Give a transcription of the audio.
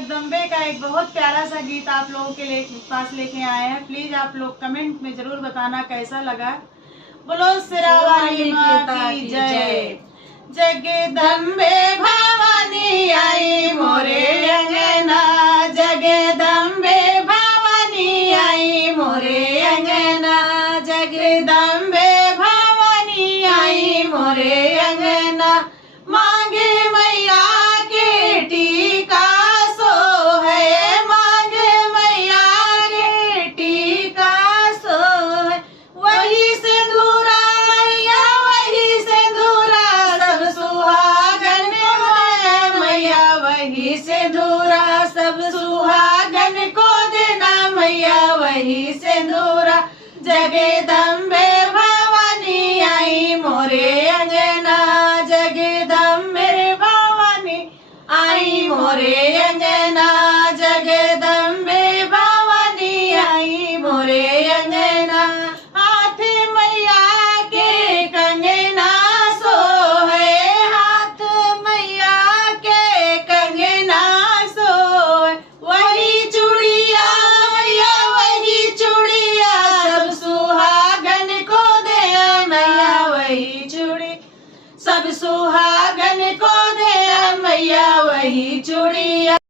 जगदम्बे का एक बहुत प्यारा सा गीत आप लोगों के पास लेके आए हैं। प्लीज आप लोग कमेंट में जरूर बताना कैसा लगा। बोलो सिरा वाली माता की जय। जगदम्बे भवानी आई मोरे अंगना, जगदम्बे भवानी आई मोरे अंगना, जगदम्बे भवानी आई मोरे अंगना। मांगे मैया के टीका सो है, मांगे मैया के टीका सो है। वही सिंदूरा मैया, वही सिंदूरा सब सुहागन को दे मैया, वही सिंदूरा सब सुहागन को देना मैया, वही सिंदूरा। जगदम्बे भवानी आई मोरे अंगना, जगदम्बे भवानी आई मोरे अंगना, जगदम्बे भवानी आई मोरे अंगना। हाथ मैया के कंगना सो है, हाथ मैया के कंगना सो है। वही चूड़िया मैया, वही चूड़िया सब सुहागन को दे मैया, वही चूड़ी सब सुहागन को दे मैया, वही चूड़िया।